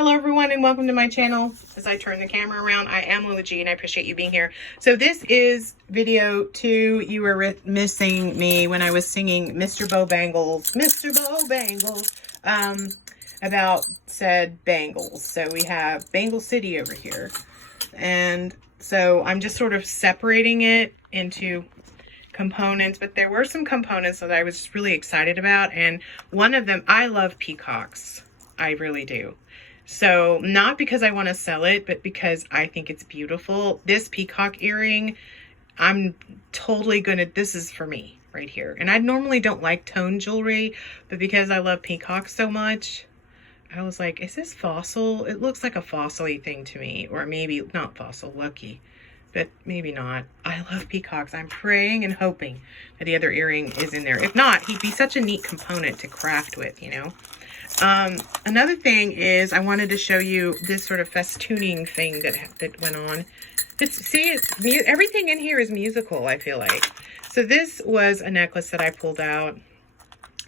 Hello everyone and welcome to my channel. As I turn the camera around, I am Lola Gee and I appreciate you being here. So this is video 2. You were missing me when I was singing Mr. Bo Bangles, about said bangles. So we have Bangle City over here. And so I'm just sort of separating it into components, but there were some components that I was just really excited about. And one of them, I love peacocks. I really do. So not because I want to sell it, but because I think it's beautiful. This peacock earring, I'm totally gonna, this is for me right here. And I normally don't like tone jewelry, but because I love peacocks so much, I was like, is this fossil? It looks like a fossil-y thing to me, or maybe not fossil, lucky, but maybe not. I love peacocks. I'm praying and hoping that the other earring is in there. If not, he'd be such a neat component to craft with, you know? Another thing is I wanted to show you this sort of festooning thing that went on. Everything in here is musical, I feel like. So this was a necklace that I pulled out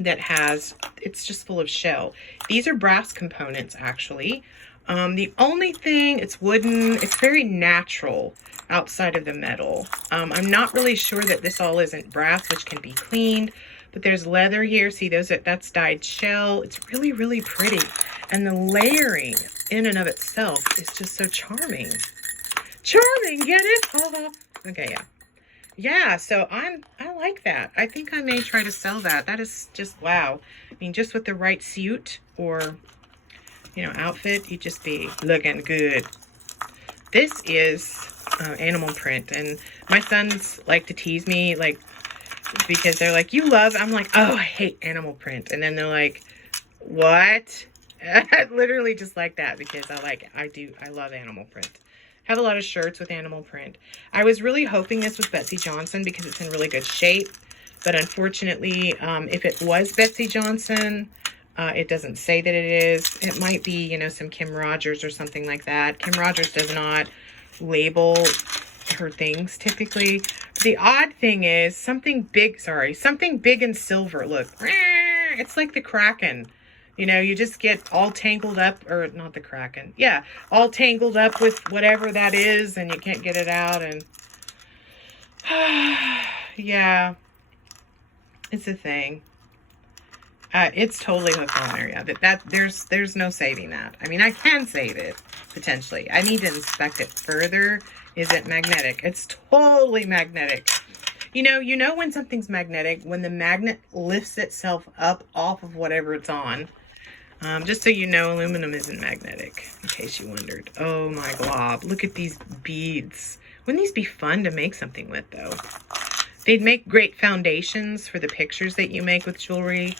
that has, it's just full of shell. These are brass components, actually. The only thing, it's wooden, it's very natural outside of the metal. I'm not really sure that this all isn't brass, which can be cleaned. But there's leather here. See, that's dyed shell. It's really, really pretty. And the layering in and of itself is just so charming. Charming, get it? Okay, yeah. Yeah, so I like that. I think I may try to sell that. That is just, wow. I mean, just with the right suit or, you know, outfit, you'd just be looking good. This is animal print. And my sons like to tease me, like, because they're like, you love, I'm like, oh, I hate animal print. And then they're like, what? Literally just like that, because I love animal print. Have a lot of shirts with animal print. I was really hoping this was Betsey Johnson because it's in really good shape. But unfortunately, if it was Betsey Johnson, it doesn't say that it is. It might be, you know, some Kim Rogers or something like that. Kim Rogers does not label her things typically. The odd thing is something big in silver. Look, it's like the Kraken. You know, you just get all tangled up, or not the Kraken. Yeah, all tangled up with whatever that is, and you can't get it out. And yeah, it's a thing. It's totally hooked on there. Yeah, there's no saving that. I mean, I can save it potentially. I need to inspect it further. Is it magnetic? It's totally magnetic. You know when something's magnetic, when the magnet lifts itself up off of whatever it's on. Just so you know, aluminum isn't magnetic, in case you wondered. Oh my glob, look at these beads. Wouldn't these be fun to make something with, though? They'd make great foundations for the pictures that you make with jewelry.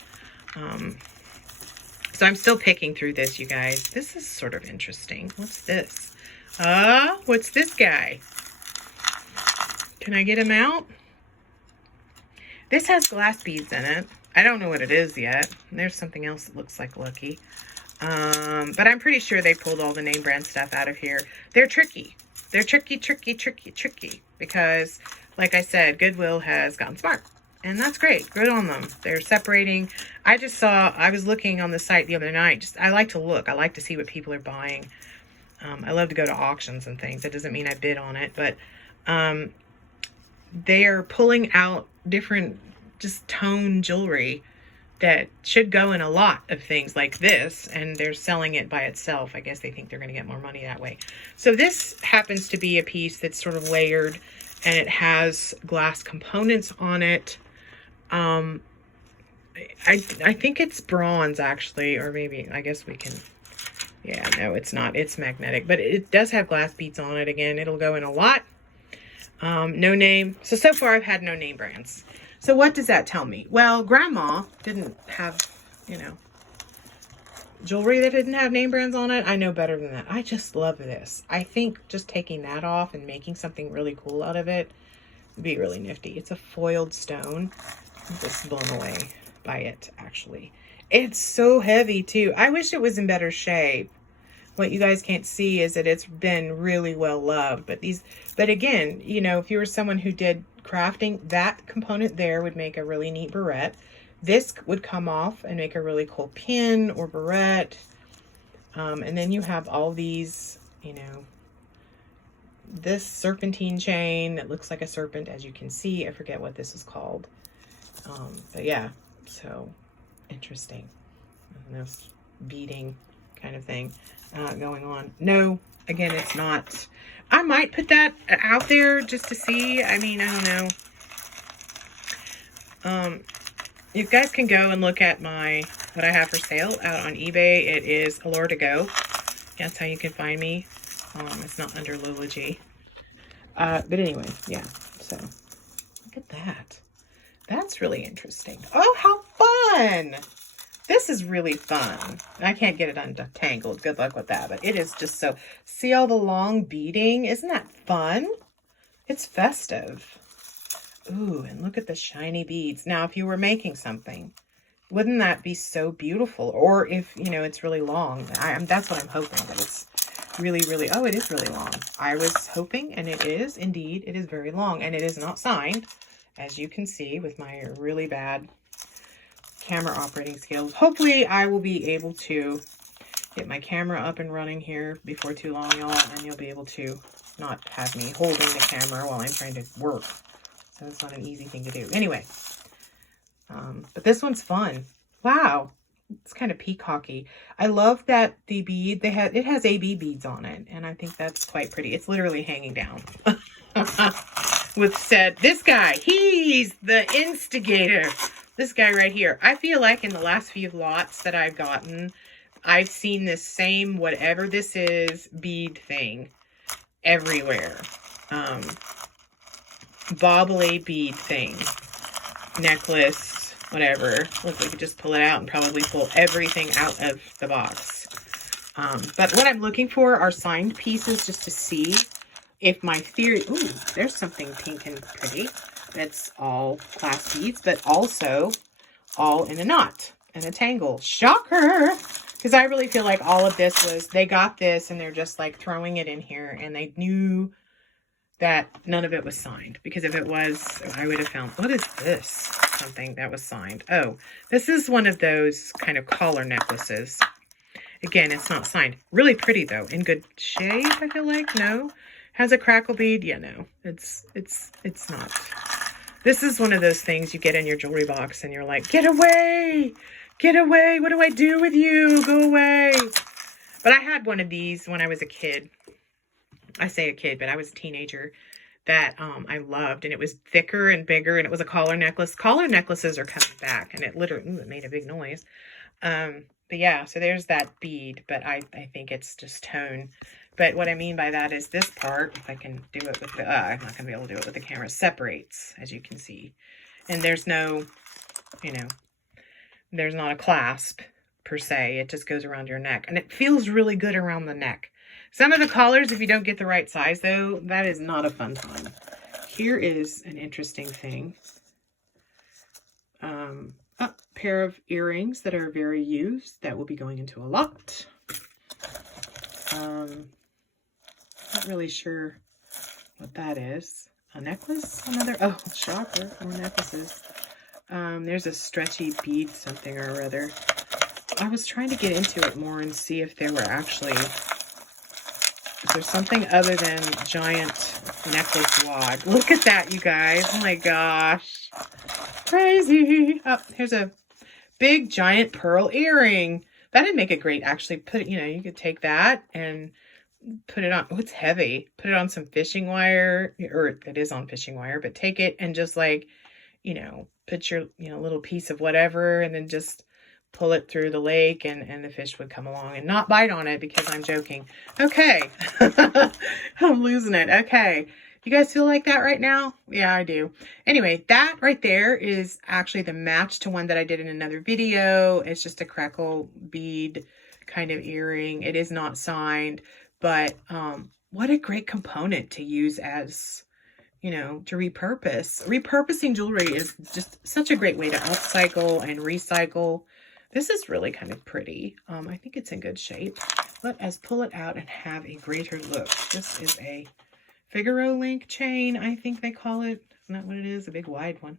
So I'm still picking through this, you guys. This is sort of interesting. What's this? What's this guy? Can I get him out? This has glass beads in it. I don't know what it is yet. There's something else that looks like Lucky. But I'm pretty sure they pulled all the name brand stuff out of here. They're tricky. They're tricky because, like I said, Goodwill has gotten smart. And that's great. Good on them. They're separating. I was looking on the site the other night. I like to look. I like to see what people are buying. I love to go to auctions and things. That doesn't mean I bid on it, but they are pulling out different just tone jewelry that should go in a lot of things like this, and they're selling it by itself. I guess they think they're going to get more money that way. So this happens to be a piece that's sort of layered, and it has glass components on it. I think it's bronze, actually, or maybe, I guess we can... Yeah, no, it's not. It's magnetic. But it does have glass beads on it. Again, it'll go in a lot. No name. So far I've had no name brands. So what does that tell me? Well, Grandma didn't have, you know, jewelry that didn't have name brands on it. I know better than that. I just love this. I think just taking that off and making something really cool out of it would be really nifty. It's a foiled stone. I'm just blown away by it, actually. It's so heavy too. I wish it was in better shape. What you guys can't see is that it's been really well loved. But again, you know, if you were someone who did crafting, that component there would make a really neat barrette. This would come off and make a really cool pin or barrette. And then you have all these, you know, this serpentine chain that looks like a serpent, as you can see. I forget what this is called. But yeah, so interesting. And there's beading kind of thing going on. No, again, it's not. I might put that out there just to see. I mean, I don't know. You guys can go and look at what I have for sale out on eBay. It is Lola Gee I. That's how you can find me. It's not under Lola Gee. But anyway, yeah. So look at that. That's really interesting. Oh, how fun! This is really fun. I can't get it untangled. Good luck with that. But it is just so... See all the long beading? Isn't that fun? It's festive. Ooh, and look at the shiny beads. Now, if you were making something, wouldn't that be so beautiful? Or if, you know, it's really long. That's what I'm hoping, that it's really, really... Oh, it is really long. I was hoping, and it is. Indeed, it is very long. And it is not signed, as you can see, with my really bad camera operating skills. Hopefully, I will be able to get my camera up and running here before too long, y'all, and you'll be able to not have me holding the camera while I'm trying to work. So it's not an easy thing to do. Anyway, but this one's fun. Wow, it's kind of peacocky. I love that the bead, it has AB beads on it, and I think that's quite pretty. It's literally hanging down. With this guy, he's the instigator. This guy right here. I feel like in the last few lots that I've gotten, I've seen this same, whatever this is, bead thing everywhere. Bobbly bead thing. Necklace, whatever. Look, we could just pull it out and probably pull everything out of the box. But what I'm looking for are signed pieces just to see if my theory... Ooh, there's something pink and pretty. That's all class beads, but also all in a knot and a tangle. Shocker! Because I really feel like all of this was... They got this and they're just like throwing it in here, and they knew that none of it was signed. Because if it was, I would have found... What is this? Something that was signed. Oh, this is one of those kind of collar necklaces. Again, it's not signed. Really pretty though. In good shape, I feel like. No? Has a crackle bead? Yeah, no. It's not. This is one of those things you get in your jewelry box and you're like, get away! Get away! What do I do with you? Go away! But I had one of these when I was a kid. I say a kid, but I was a teenager that I loved. And it was thicker and bigger, and it was a collar necklace. Collar necklaces are coming back, and it literally, ooh, it made a big noise. But yeah, so there's that bead, but I think it's just tone. But what I mean by that is this part, if I can do it with the, I'm not going to be able to do it with the camera, separates, as you can see. And there's no, you know, there's not a clasp per se. It just goes around your neck. And it feels really good around the neck. Some of the collars, if you don't get the right size though, that is not a fun time. Here is an interesting thing. A pair of earrings that are very used. That will be going into a lot. Not really sure what that is. A necklace? Another? Oh, shocker. More necklaces. There's a stretchy bead something or other. I was trying to get into it more and see if there were actually... If there's something other than giant necklace wad. Look at that, you guys. Oh my gosh. Crazy. Oh, here's a big giant pearl earring. That'd make it great. Actually, put it, you know, you could take that and put it on. Oh, it's heavy. Put it on some fishing wire, or it is on fishing wire, but take it and just like, you know, put your, you know, little piece of whatever and then just pull it through the lake and the fish would come along and not bite on it because I'm joking. Okay. I'm losing it. Okay. You guys feel like that right now? Yeah, I do. Anyway, that right there is actually the match to one that I did in another video. It's just a crackle bead kind of earring. It is not signed, but what a great component to use as, you know, to repurpose. Repurposing jewelry is just such a great way to upcycle and recycle. This is really kind of pretty. I think it's in good shape. Let us pull it out and have a greater look. This is a Figaro link chain, I think they call it. Isn't that what it is? A big wide one.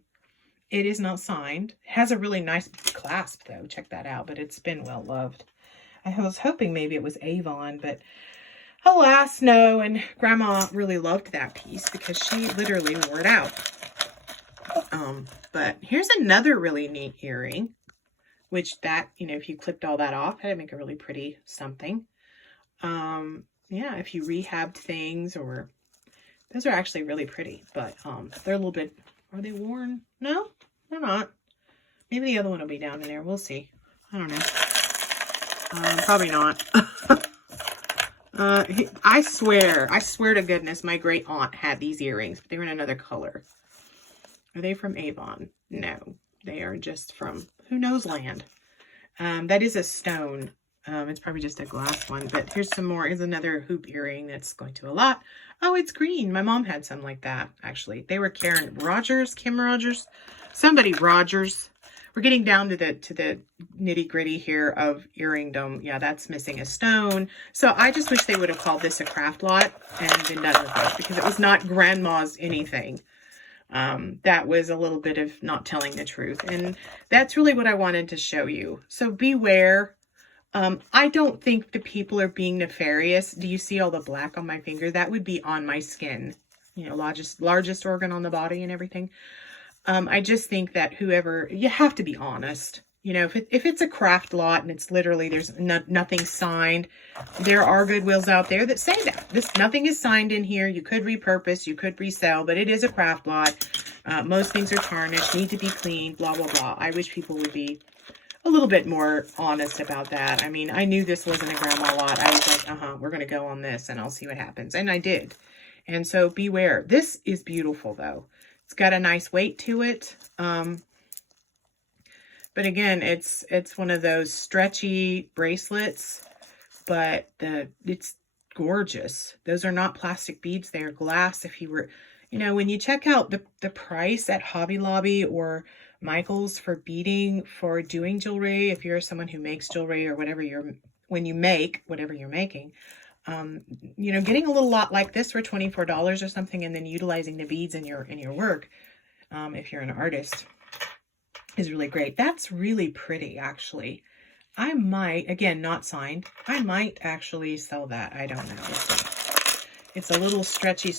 It is not signed. It has a really nice clasp though. Check that out, but it's been well loved. I was hoping maybe it was Avon, but alas, no. And Grandma really loved that piece because she literally wore it out. But here's another really neat earring, which that, you know, if you clipped all that off, that'd make a really pretty something. Yeah, if you rehabbed things, or those are actually really pretty, but they're a little bit, are they worn? No, they're not. Maybe the other one will be down in there. We'll see. I don't know. Probably not. I swear to goodness, my great aunt had these earrings, but they were in another color. Are they from Avon? No, they are just from who knows land. That is a stone. It's probably just a glass one, but here's some more. Here's another hoop earring that's going to a lot. Oh, it's green. My mom had some like that, actually. They were Kim Rogers, somebody Rogers. We're getting down to the nitty gritty here of earring dome. Yeah, that's missing a stone. So I just wish they would have called this a craft lot and been done with it, because it was not grandma's anything. That was a little bit of not telling the truth. And that's really what I wanted to show you. So beware. I don't think the people are being nefarious. Do you see all the black on my finger? That would be on my skin, you know, largest organ on the body and everything. I just think that whoever, you have to be honest. You know, if it's a craft lot and it's literally, there's nothing signed, there are Goodwills out there that say that. Nothing is signed in here. You could repurpose, you could resell, but it is a craft lot. Most things are tarnished, need to be cleaned, blah, blah, blah. I wish people would be a little bit more honest about that. I mean, I knew this wasn't a grandma lot. I was like, we're going to go on this and I'll see what happens. And I did. And so beware. This is beautiful though. It's got a nice weight to it. But again, it's one of those stretchy bracelets, but it's gorgeous. Those are not plastic beads. They are glass. If you were, you know, when you check out the price at Hobby Lobby or Michael's for beading, for doing jewelry, if you're someone who makes jewelry or whatever when you make whatever you're making, you know, getting a little lot like this for $24 or something, and then utilizing the beads in your work, if you're an artist, is really great. That's really pretty, actually. I might, again, not signed, I might actually sell that. I don't know. It's a little stretchy.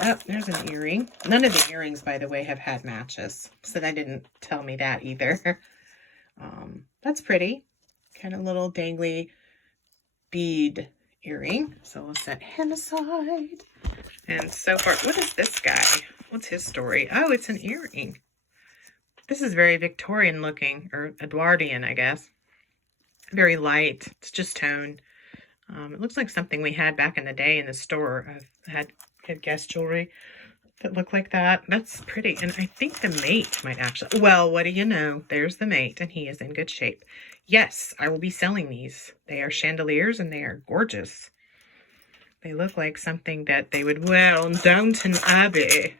Oh, there's an earring. None of the earrings, by the way, have had matches, so that didn't tell me that either. That's pretty. Kind of little dangly bead earring. So we'll set him aside. And so far, what is this guy? What's his story? Oh, it's an earring. This is very Victorian looking, or Edwardian, I guess. Very light. It's just tone. It looks like something we had back in the day in the store. I've had guest jewelry that looked like that. That's pretty. And I think the mate might actually, well, what do you know? There's the mate, and he is in good shape. Yes, I will be selling these. They are chandeliers, and they are gorgeous. They look like something that they would wear on Downton Abbey.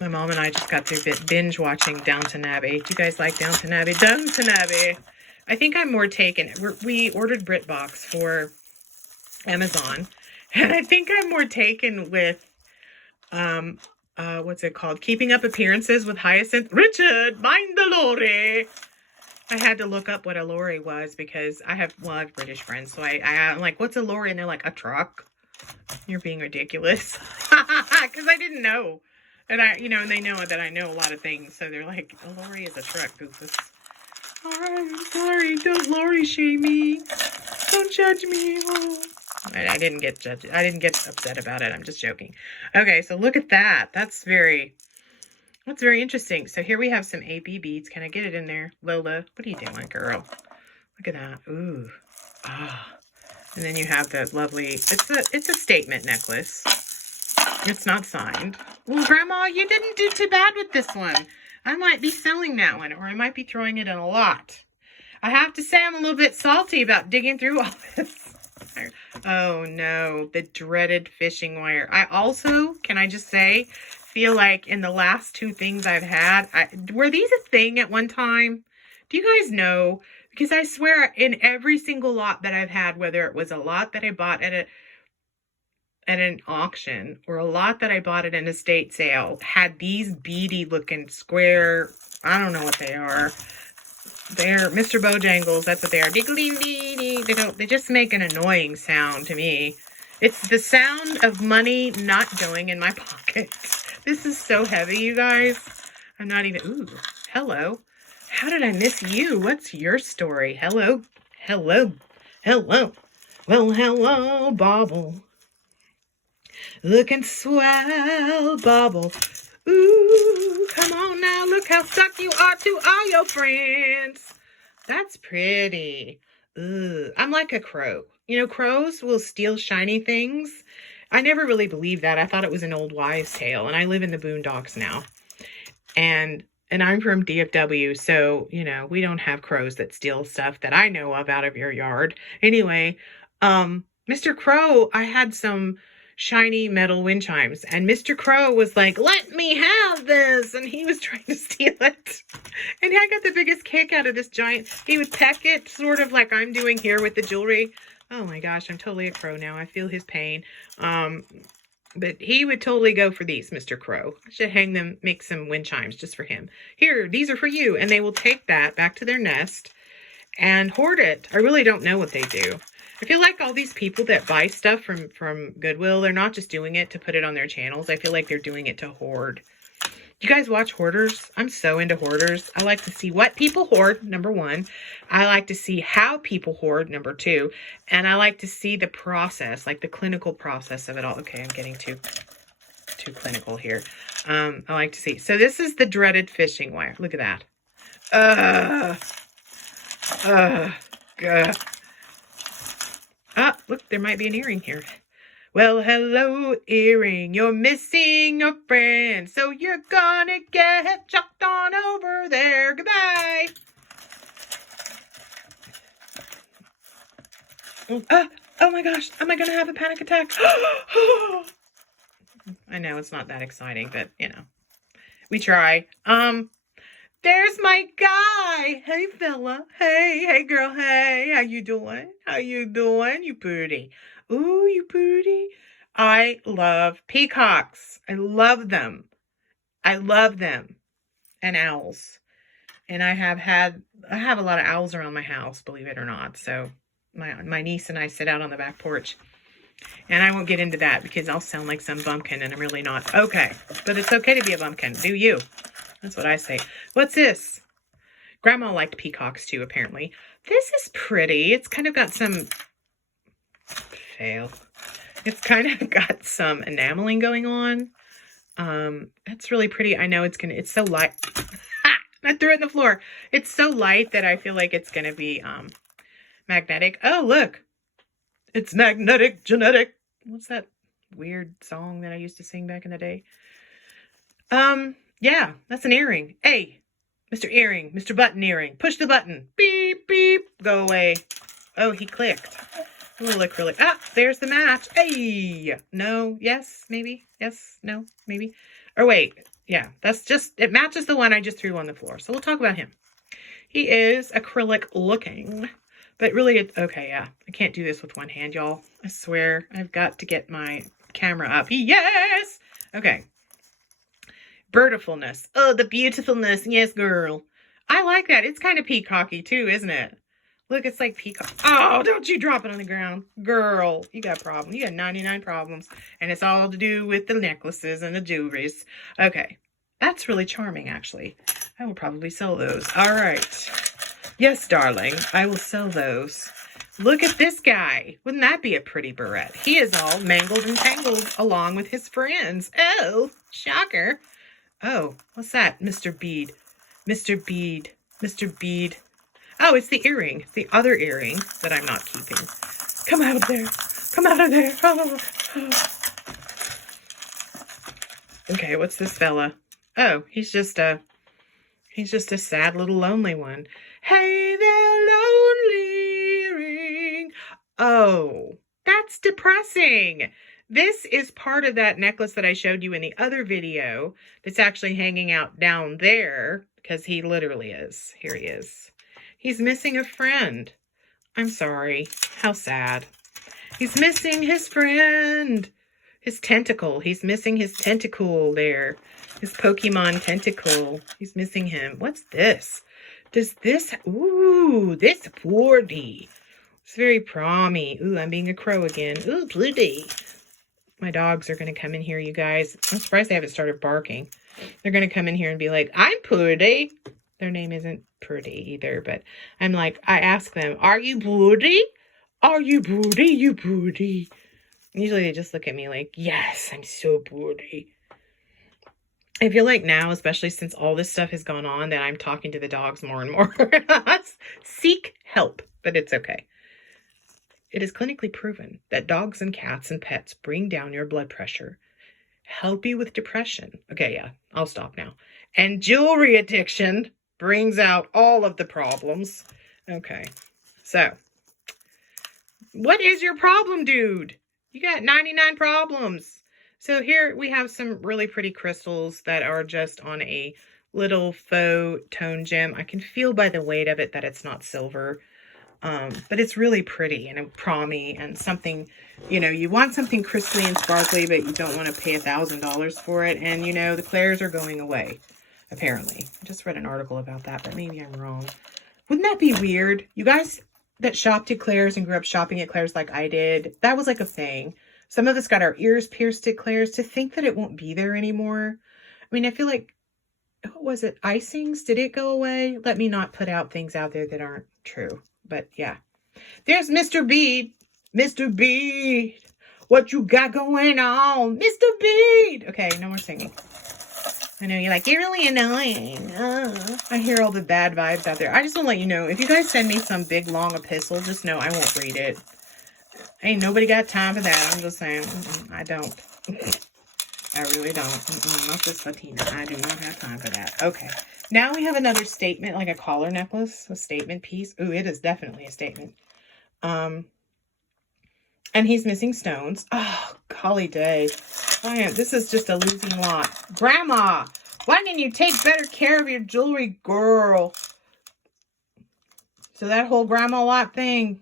My mom and I just got through binge watching Downton Abbey. Do you guys like Downton Abbey? Downton Abbey. I think I'm more taken. We ordered BritBox for Amazon, and I think I'm more taken with, what's it called? Keeping Up Appearances with Hyacinth. Richard, mind the lorry. I had to look up what a lorry was because I have British friends, so I'm like, what's a lorry? And they're like, a truck. You're being ridiculous. Because I didn't know. And and they know that I know a lot of things, so they're like, a lorry is a truck. All right, I'm sorry. Don't lorry shame me. Don't judge me. Oh. I didn't get judged. I didn't get upset about it. I'm just joking. Okay, so look at that. That's very interesting. So here we have some AB beads. Can I get it in there? Lola, what are you doing, girl? Look at that. Ooh. Ah. And then you have that lovely, it's a statement necklace. It's not signed. Well, Grandma, you didn't do too bad with this one. I might be selling that one, or I might be throwing it in a lot. I have to say I'm a little bit salty about digging through all this. Oh no, the dreaded fishing wire. I also, can I just say, feel like in the last two things I've had, were these a thing at one time? Do you guys know? Because I swear in every single lot that I've had, whether it was a lot that I bought at an auction or a lot that I bought at an estate sale, had these beady looking square, I don't know what they are, They're Mr. Bojangles. That's what they are. They just make an annoying sound to me. It's the sound of money not going in my pocket. This is so heavy, you guys. I'm not even... Ooh, hello. How did I miss you? What's your story? Hello. Hello. Hello. Well, hello, Bobble. Looking swell, Bobble. Ooh, come on now. Look how stuck you are to all your friends. That's pretty. Ooh, I'm like a crow. You know, crows will steal shiny things. I never really believed that. I thought it was an old wives' tale, and I live in the boondocks now. And I'm from DFW, so, you know, we don't have crows that steal stuff that I know of out of your yard. Anyway, Mr. Crow, I had some shiny metal wind chimes, and Mr. Crow was like, let me have this, and he was trying to steal it. And I got the biggest kick out of this giant. He would peck it, sort of like I'm doing here with the jewelry. Oh my gosh, I'm totally a crow now. I feel his pain. But he would totally go for these, Mr. Crow. I should hang them, make some wind chimes just for him. Here, these are for you. And they will take that back to their nest and hoard it. I really don't know what they do. I feel like all these people that buy stuff from Goodwill, they're not just doing it to put it on their channels. I feel like they're doing it to hoard. You guys watch hoarders? I'm so into hoarders. I like to see what people hoard, number one. I like to see how people hoard, number two. And I like to see the process, like the clinical process of it all. Okay, I'm getting too clinical here. I like to see. So this is the dreaded fishing wire. Look at that. God. Ah, look, there might be an earring here. Well, hello, earring. You're missing your friend, so you're gonna get chucked on over there. Goodbye. Oh my gosh. Am I gonna have a panic attack? I know it's not that exciting, but, you know, we try. There's my guy. Hey, fella. Hey, girl. Hey, how you doing? How you doing? You pretty. Ooh, you pretty. I love peacocks. I love them. I love them. And owls. And I have a lot of owls around my house, believe it or not. So my niece and I sit out on the back porch. And I won't get into that because I'll sound like some bumpkin and I'm really not. Okay. But it's okay to be a bumpkin. Do you? That's what I say. What's this? Grandma liked peacocks too, apparently. This is pretty. It's kind of got some... Fail. It's kind of got some enameling going on. That's really pretty. I know it's so light. Ha! I threw it on the floor. It's so light that I feel like it's going to be magnetic. Oh, look. It's magnetic, genetic. What's that weird song that I used to sing back in the day? Yeah, that's an earring. Hey, Mr. Earring, Mr. Button Earring, push the button. Beep, beep, go away. Oh, he clicked. I'm gonna look really... Ah, there's the match. Hey, no, yes, maybe, yes, no, maybe. Or wait, yeah, that's just... It matches the one I just threw on the floor. So we'll talk about him. He is acrylic looking, but really, okay, yeah. I can't do this with one hand, y'all. I swear, I've got to get my camera up. Yes! Okay. Beautifulness. Oh, the beautifulness. Yes, girl. I like that. It's kind of peacocky too, isn't it? Look, it's like peacock. Oh, don't you drop it on the ground. Girl, you got a problem. You got 99 problems. And it's all to do with the necklaces and the jewelries. Okay. That's really charming, actually. I will probably sell those. All right. Yes, darling. I will sell those. Look at this guy. Wouldn't that be a pretty barrette? He is all mangled and tangled along with his friends. Oh, shocker. Oh, what's that, Mr. Bead? Mr. Bead. Mr. Bead. Oh, it's the earring. It's the other earring that I'm not keeping. Come out of there. Come out of there. Oh. Okay, what's this fella? Oh, he's just a sad little lonely one. Hey there, lonely earring. Oh, that's depressing. This is part of that necklace that I showed you in the other video that's actually hanging out down there because he literally is. Here he is. He's missing a friend. I'm sorry. How sad. He's missing his friend. His tentacle. He's missing his tentacle there. His Pokemon tentacle. He's missing him. What's this? Does this, ooh, this pretty. It's very prommy. Ooh, I'm being a crow again. Ooh, pretty. My dogs are going to come in here, you guys. I'm surprised they haven't started barking. They're going to come in here and be like, I'm pretty. Their name isn't pretty either, but I'm like, I ask them, are you pretty? Are you pretty? You pretty? Usually they just look at me like, yes, I'm so pretty. I feel like now, especially since all this stuff has gone on, that I'm talking to the dogs more and more. Seek help, but it's okay. It is clinically proven that dogs and cats and pets bring down your blood pressure, help you with depression. Okay, yeah, I'll stop now. And jewelry addiction brings out all of the problems. Okay, so what is your problem, dude? You got 99 problems. So here we have some really pretty crystals that are just on a little faux tone gem. I can feel by the weight of it that it's not silver. But it's really pretty and prommy and something, you know, you want something crystally and sparkly, but you don't want to pay $1,000 for it. And, you know, the clairs are going away, apparently. I just read an article about that, but maybe I'm wrong. Wouldn't that be weird? You guys that shopped at Claire's and grew up shopping at Claire's like I did, that was like a thing. Some of us got our ears pierced at Claire's. To think that it won't be there anymore. I mean, I feel like, what was it? Icings? Did it go away? Let me not put out things out there that aren't true. But yeah, there's Mr. Bead. Mr. Bead, what you got going on? Mr. Bead. Okay, no more singing. I know you're like, you're really annoying. I hear all the bad vibes out there. I just want to let you know, if you guys send me some big long epistle, just know I won't read it. Ain't nobody got time for that. I'm just saying, I don't. I really don't. Not this Latina. I do not have time for that. Okay. Now we have another statement, like a collar necklace, a statement piece. Ooh, it is definitely a statement. And he's missing stones. Oh, golly day. This is just a losing lot. Grandma, why didn't you take better care of your jewelry, girl? So that whole grandma lot thing.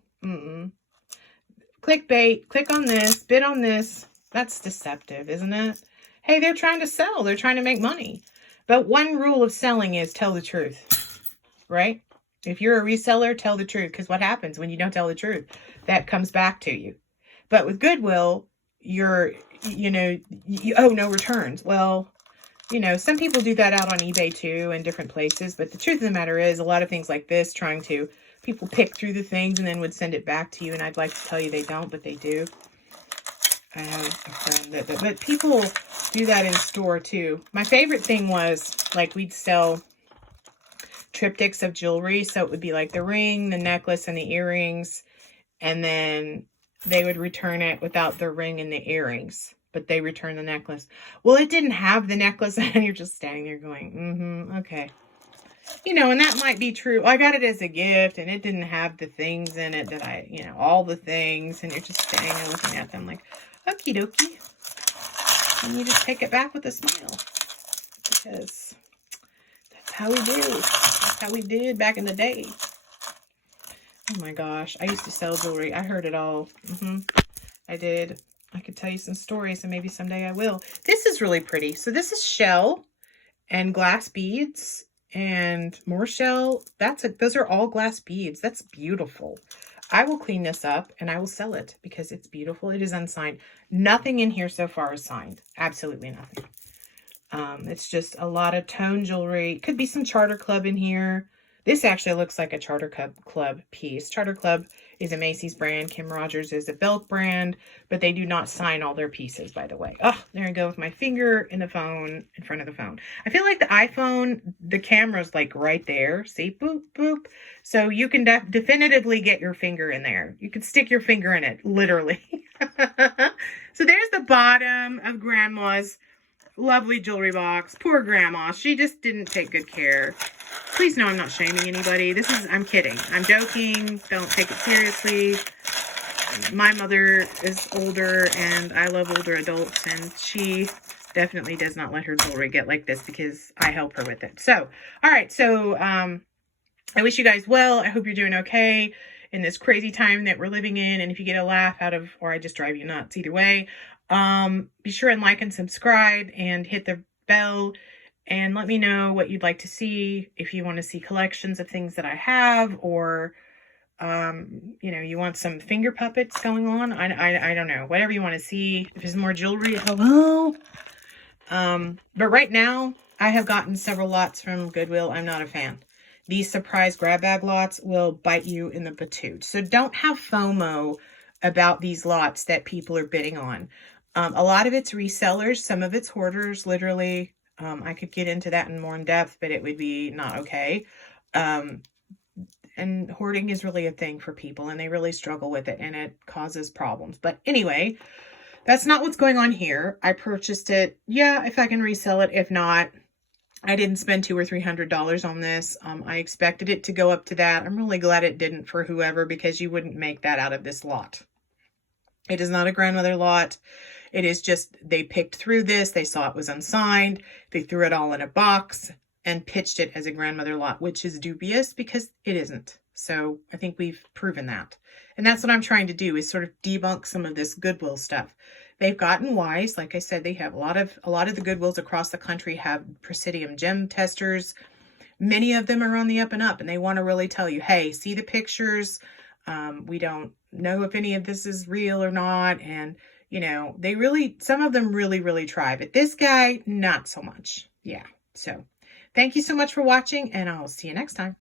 Clickbait. Click on this. Bid on this. That's deceptive, isn't it? Hey, they're trying to sell. They're trying to make money. But one rule of selling is tell the truth, right? If you're a reseller, tell the truth. Because what happens when you don't tell the truth? That comes back to you. But with Goodwill, oh, no returns. Well, you know, some people do that out on eBay too and different places. But the truth of the matter is a lot of things like this, people pick through the things and then would send it back to you. And I'd like to tell you they don't, but they do. I have a friend but people do that in store too. My favorite thing was, like, we'd sell triptychs of jewelry. So it would be like the ring, the necklace, and the earrings. And then they would return it without the ring and the earrings. But they return the necklace. Well, it didn't have the necklace. And you're just standing there going, okay. You know, and that might be true. I got it as a gift. And it didn't have the things in it that all the things. And you're just standing there looking at them like, okie dokie. And you just take it back with a smile. Because that's how we do. That's how we did back in the day. Oh my gosh. I used to sell jewelry. I heard it all. I did. I could tell you some stories, and maybe someday I will. This is really pretty. So this is shell and glass beads and more shell. Those are all glass beads. That's beautiful. I will clean this up and I will sell it because it's beautiful. It is unsigned. Nothing in here so far is signed. Absolutely nothing. It's just a lot of tone jewelry. Could be some Charter Club in here. This actually looks like a Charter Club piece. Charter Club is a Macy's brand. Kim Rogers is a Belk brand, but they do not sign all their pieces, by the way. Oh, there I go with my finger in the phone, in front of the phone. I feel like the iPhone, the camera's like right there. See, boop, boop. So you can definitively get your finger in there. You can stick your finger in it, literally. So there's the bottom of Grandma's lovely jewelry box. Poor Grandma. She just didn't take good care. Please know I'm not shaming anybody. I'm kidding. I'm joking. Don't take it seriously. My mother is older and I love older adults, and she definitely does not let her jewelry get like this because I help her with it. So, all right. So, I wish you guys well. I hope you're doing okay in this crazy time that we're living in. And if you get a laugh out of, or I just drive you nuts, either way, be sure and like and subscribe and hit the bell and let me know what you'd like to see, if you want to see collections of things that I have, or you want some finger puppets going on. I don't know, whatever you want to see. If there's more jewelry, hello. But right now I have gotten several lots from Goodwill. I'm not a fan. These surprise grab bag lots will bite you in the patoot. So don't have FOMO about these lots that people are bidding on. A lot of it's resellers, some of it's hoarders, literally. I could get into that in more in depth, but it would be not okay. And hoarding is really a thing for people, and they really struggle with it, and it causes problems. But anyway, that's not what's going on here. I purchased it. Yeah, if I can resell it. If not, I didn't spend $200 or $300 on this. I expected it to go up to that. I'm really glad it didn't for whoever, because you wouldn't make that out of this lot. It is not a grandmother lot. It is just, they picked through this. They saw it was unsigned. They threw it all in a box and pitched it as a grandmother lot, which is dubious because it isn't. So I think we've proven that. And that's what I'm trying to do, is sort of debunk some of this Goodwill stuff. They've gotten wise. Like I said, they have a lot of the Goodwills across the country have Presidium gem testers. Many of them are on the up and up, and they want to really tell you, hey, see the pictures. We don't know if any of this is real or not. And, they really, some of them really, really try. But this guy, not so much. Yeah. So thank you so much for watching, and I'll see you next time.